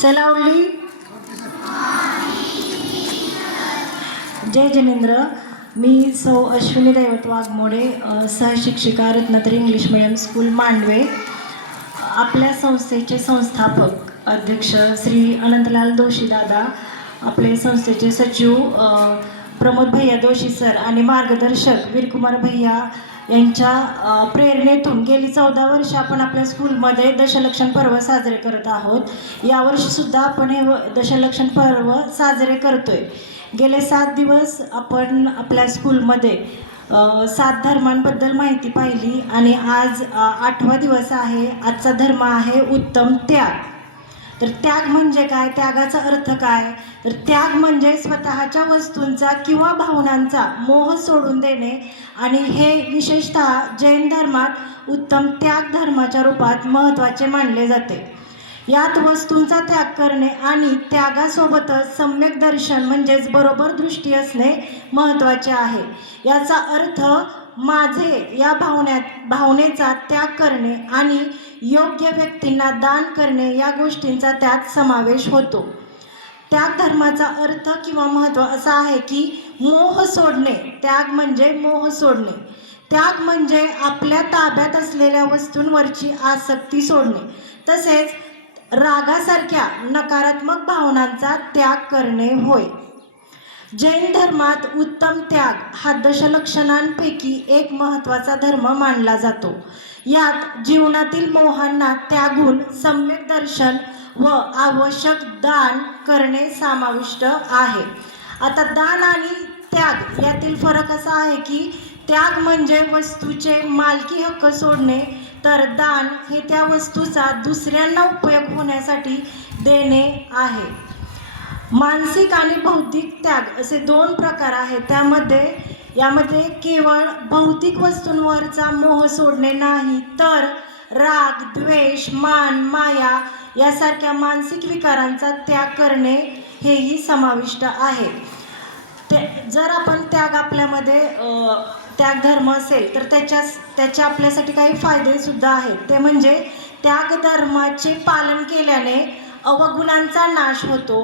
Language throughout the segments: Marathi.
सलावली जय जिनेंद्र. मी सौ Ashwini Daivat Waghmode सहशिक्षिका Ratnagiri English medium school Mandave. आपल्या संस्थेचे संस्थापक अध्यक्ष श्री अनंतलाल दोशी दादा आपले संस्थेचे सचिव प्रमोद भैया दोशी सर आणि मार्गदर्शक वीरकुमार भैया यांच्या प्रेरणेतून गेली चौदा वर्ष आपण आपल्या स्कूलमध्ये दशलक्षण पर्व साजरे करत आहोत. यावर्षीसुद्धा आपण हे दशलक्षण पर्व साजरे करतोय. गेले सात दिवस आपण आपल्या स्कूलमध्ये सात धर्मांबद्दल माहिती पाहिली आणि आज आठवा दिवस आहे. आजचा धर्म आहे उत्तम त्याग. तर त्याग म्हणजे काय? त्यागाचा अर्थ काय? तर त्याग म्हणजे स्वतःच्या वस्तूंचा किंवा भावनांचा मोह सोडून देणे आणि हे विशेषतः जैन धर्मात उत्तम त्याग धर्माच्या रूपात महत्त्वाचे मानले जाते. यात वस्तूंचा त्याग करणे आणि त्यागासोबतच सम्यक दर्शन म्हणजेच बरोबर दृष्टी असणे महत्त्वाचे आहे. याचा अर्थ माझे या भावण्यात भावनेचा त्याग करणे आणि योग्य व्यक्तींना दान करणे या गोष्टींचा त्यात समावेश होतो. त्याग धर्माचा अर्थ किंवा महत्त्व असा आहे की मोह सोडणे. त्याग म्हणजे मोह सोडणे. त्याग म्हणजे आपल्या ताब्यात असलेल्या वस्तूंवरची आसक्ती सोडणे. तसेच रागासारख्या नकारात्मक भावनांचा त्याग करणे होय. जैन धर्मात उत्तम त्याग हा दशलक्षणांपैकी एक महत्त्वाचा धर्म मानला जातो. यात जीवनातील मोहांना त्यागून सम्यक दर्शन व आवश्यक दान करणे समाविष्ट आहे. आता दान आणि त्याग यातील फरक असा आहे की त्याग म्हणजे वस्तूचे मालकी हक्क सोडणे तर दान हे त्या वस्तूचा दुसऱ्यांना उपयोग होण्यासाठी देणे आहे. मानसिक आणि बौद्धिक त्याग असे दोन प्रकार आहेत. त्यामध्ये यामध्ये केवळ भौतिक वस्तूंवरचा मोह सोडणे नाही तर राग द्वेष मान माया यासारख्या मानसिक विकारांचा त्याग करणे हेही समाविष्ट आहे. ते जर आपण त्याग आपल्यामध्ये त्याग धर्म असेल तर त्याच्या त्याचे आपल्यासाठी काही फायदेसुद्धा आहेत. ते म्हणजे त्याग धर्माचे पालन केल्याने अवगुणांचा नाश होतो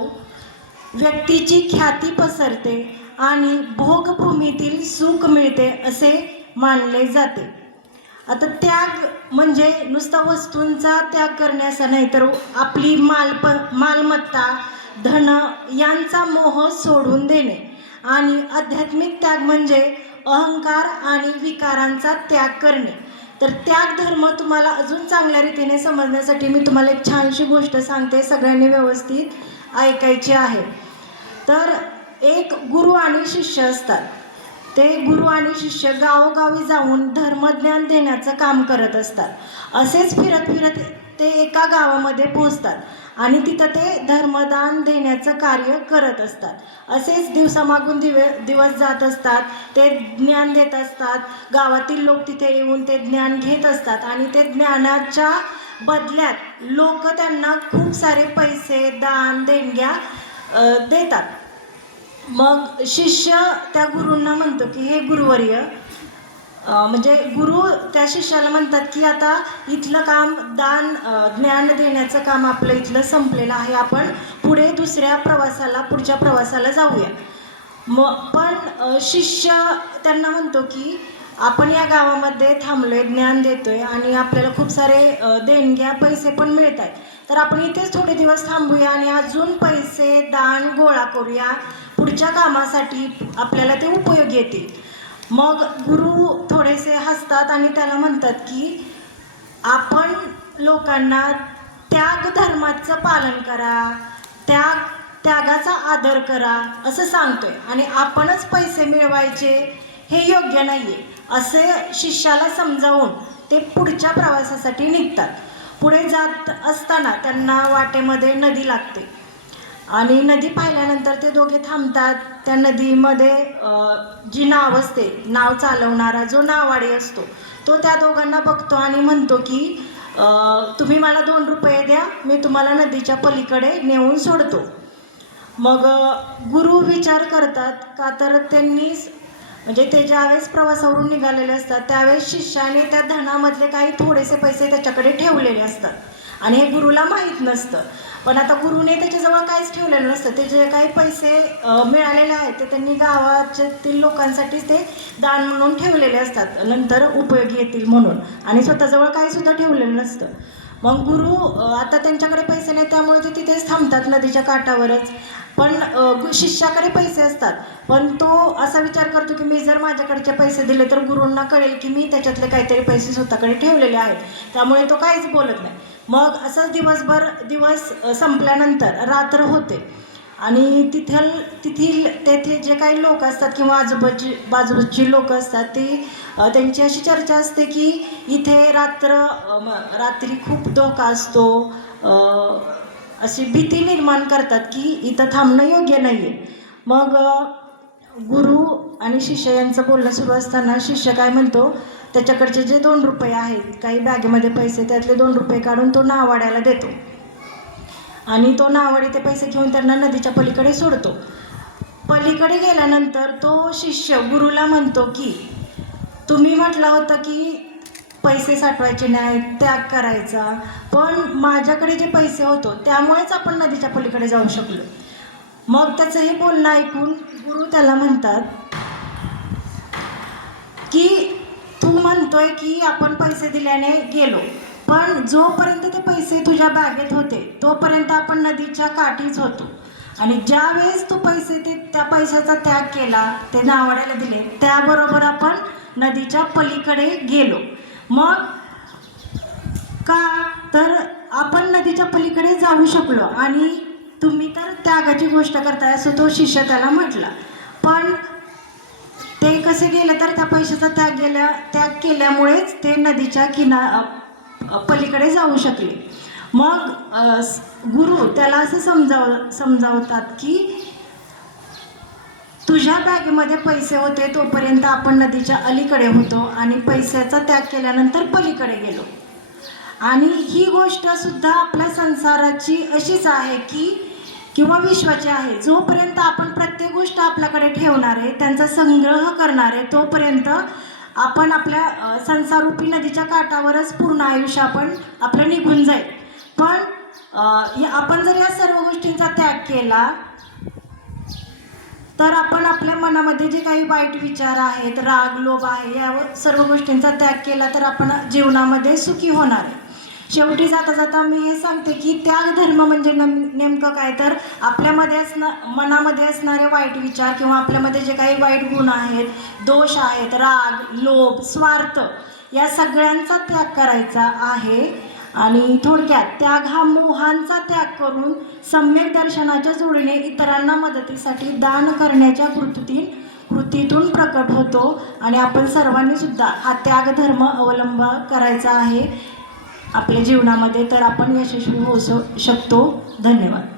व्यक्तीची ख्याती पसरते आणि भोगभूमीतील सुख मिळते असे मानले जाते. आता त्याग म्हणजे नुसता वस्तूंचा त्याग करण्याचा नाही तर आपली मालप मालमत्ता धन यांचा मोह सोडून देणे. आणि आध्यात्मिक त्याग म्हणजे अहंकार आणि विकारांचा त्याग करणे. तर त्याग धर्म तुम्हाला अजून चांगल्या रीतीने समजण्यासाठी मी तुम्हाला एक छानशी गोष्ट सांगते सगळ्यांनी व्यवस्थित ऐकायची आहे. तर एक गुरु आणि शिष्य असतात. ते गुरु आणि शिष्य गावोगावी जाऊन धर्मज्ञान देण्याचं काम करत असतात. असेच फिरत फिरत ते एका गावामध्ये पोहोचतात आणि तिथं ते धर्मदान देण्याचं कार्य करत असतात. असेच दिवसामागून दिवे दिवस जात असतात. ते ज्ञान देत असतात. गावातील लोक तिथे येऊन ते ज्ञान घेत असतात आणि ते ज्ञानाच्या बदल्यात लोक त्यांना खूप सारे पैसे दान देणग्या देतात. मग शिष्य त्या गुरूंना म्हणतो की हे गुरुवर्य म्हणजे गुरु त्या शिष्याला म्हणतात की आता इथलं काम दान ज्ञान देण्याचं काम आपलं इथलं संपलेलं आहे. आपण पुढे दुसऱ्या प्रवासाला पुढच्या प्रवासाला जाऊया. मग पण शिष्य त्यांना म्हणतो की आपण या गावामध्ये थांबलोय ज्ञान देतोय आणि आपल्याला खूप सारे देणग्या पैसे पण मिळत आहेत तर आपण इथेच थोडे दिवस थांबूया आणि अजून पैसे दान गोळा करूया. पुढच्या कामासाठी आपल्याला ते उपयोगी येतील. मग गुरु थोडेसे हसतात आणि त्याला म्हणतात की आपण लोकांना त्याग धर्माचं पालन करा त्याग त्यागाचा आदर करा असं सांगतोय. आणि आपणच पैसे मिळवायचे हे योग्य नाही आहे असे शिष्याला समजावून ते पुढच्या प्रवासासाठी निघतात. पुढे जात असताना त्यांना वाटेमध्ये नदी लागते. आणि नदी पाहिल्यानंतर ते दोघे थांबतात. त्या नदीमध्ये जी नाव असते नाव चालवणारा जो नावाडी असतो तो त्या दोघांना बघतो आणि म्हणतो की तुम्ही मला दोन रुपये द्या मी तुम्हाला नदीच्या पलीकडे नेऊन सोडतो. मग गुरु विचार करतात का तर त्यांनी म्हणजे ते ज्यावेळेस प्रवासावरून निघालेले असतात त्यावेळेस शिष्याने त्या धनामधले काही थोडेसे पैसे त्याच्याकडे ठेवलेले असतात. आणि हे गुरुला माहीत नसतं. पण आता गुरुने त्याच्याजवळ काहीच ठेवलेलं नसतं. ते जे काही पैसे मिळालेले आहेत ते त्यांनी गावातील लोकांसाठीच ते दान म्हणून ठेवलेले असतात. नंतर उपयोगी येतील म्हणून. आणि स्वतःजवळ काही सुद्धा ठेवलेलं नसतं. मग गुरु आता त्यांच्याकडे पैसे नाही त्यामुळे ते तिथेच थांबतात नदीच्या काठावरच. पण शिष्याकडे पैसे असतात. पण तो असा विचार करतो की मी जर माझ्याकडचे पैसे दिले तर गुरूंना कळेल की मी त्याच्यातले काहीतरी पैसे स्वतःकडे ठेवलेले आहेत. त्यामुळे तो काहीच बोलत नाही. मग असंच दिवसभर दिवस संपल्यानंतर रात्र होते. आणि तिथल तिथील तेथे जे काही लोक असतात किंवा आजूबाजू बाजूची लोक असतात ते त्यांची अशी चर्चा असते की इथे रात्र रात्री खूप धोका असतो. अशी भीती निर्माण करतात की इथं थांबणं योग्य नाही आहे मग गुरु आणि शिष्य यांचं बोलणं सुरू असताना शिष्य काय म्हणतो त्याच्याकडचे जे दोन रुपये आहेत काही बॅगेमध्ये पैसे त्यातले दोन रुपये काढून तो नावाड्याला देतो. आणि तो नावाडी ते पैसे घेऊन त्यांना नदीच्या पलीकडे सोडतो. पलीकडे गेल्यानंतर तो शिष्य गुरुला म्हणतो की तुम्ही म्हटलं होतं की पैसे साठवायचे नाही त्याग करायचा पण माझ्याकडे जे पैसे होतो त्यामुळेच आपण नदीच्या पलीकडे जाऊ शकलो. मग त्याचं हे बोलणं ऐकून गुरु त्याला म्हणतात की तू म्हणतोय की आपण पैसे दिल्याने गेलो पण जोपर्यंत ते पैसे तुझ्या बॅगेत होते तोपर्यंत आपण नदीच्या काठीच होतो. आणि ज्या वेळेस तू पैसे ते त्या पैशाचा त्याग केला ते नावाड्याला दिले त्याबरोबर आपण नदीच्या पलीकडे गेलो. मग का? तर आपण नदीच्या पलीकडे जाऊ शकलो आणि तुम्ही तर त्यागाची गोष्ट करताय असं तो शिष्य त्याला म्हटला. पण ते कसे गेलं तर त्या पैशाचा त्याग गेल्या त्याग केल्यामुळेच ते नदीच्या किना पलीकडे जाऊ शकले. मग गुरु त्याला असं समजाव समजावतात की तुझ्या बॅगेमध्ये पैसे होते तोपर्यंत आपण नदीच्या अलीकडे होतो आणि पैशाचा त्याग केल्यानंतर पलीकडे गेलो. आणि ही गोष्ट सुद्धा आपल्या संसाराची अशीच आहे की किंवा विश्वाचे आहे. जोपर्यंत आपण प्रत्येक गोष्ट आपल्याकडे ठेवणार आहे त्यांचा संग्रह करणार आहे तोपर्यंत आपण आपल्या संसारूपी नदीच्या काठावरच पूर्ण आयुष्य आपण आपलं निघून जाईल. पण या- आपण जर या सर्व गोष्टींचा त्याग केला तर आपण आपल्या मनामध्ये जे काही वाईट विचार आहेत राग लोभ आहे या सर्व गोष्टींचा त्याग केला तर आपण जीवनामध्ये सुखी होणार आहे. शेवटी जाता जाता मी हे सांगते की त्याग धर्म म्हणजे नम- नेमकं काय? तर आपल्यामध्ये असणं मनामध्ये असणारे वाईट विचार किंवा आपल्यामध्ये जे काही वाईट गुण आहेत दोष आहेत राग लोभ स्वार्थ या सगळ्यांचा त्याग करायचा आहे. आणि थोडक्यात त्याग हा मोहांचा त्याग करून सम्यक दर्शनाच्या जोडीने इतरांना मदतीसाठी दान करण्याच्या कृतीतून कृतीतून प्रकट होतो. आणि आपण सर्वांनी सुद्धा हा त्याग धर्म अवलंब करायचा आहे. आपल्या जीवनामध्ये तर आपण यशस्वी होऊ शकतो. धन्यवाद.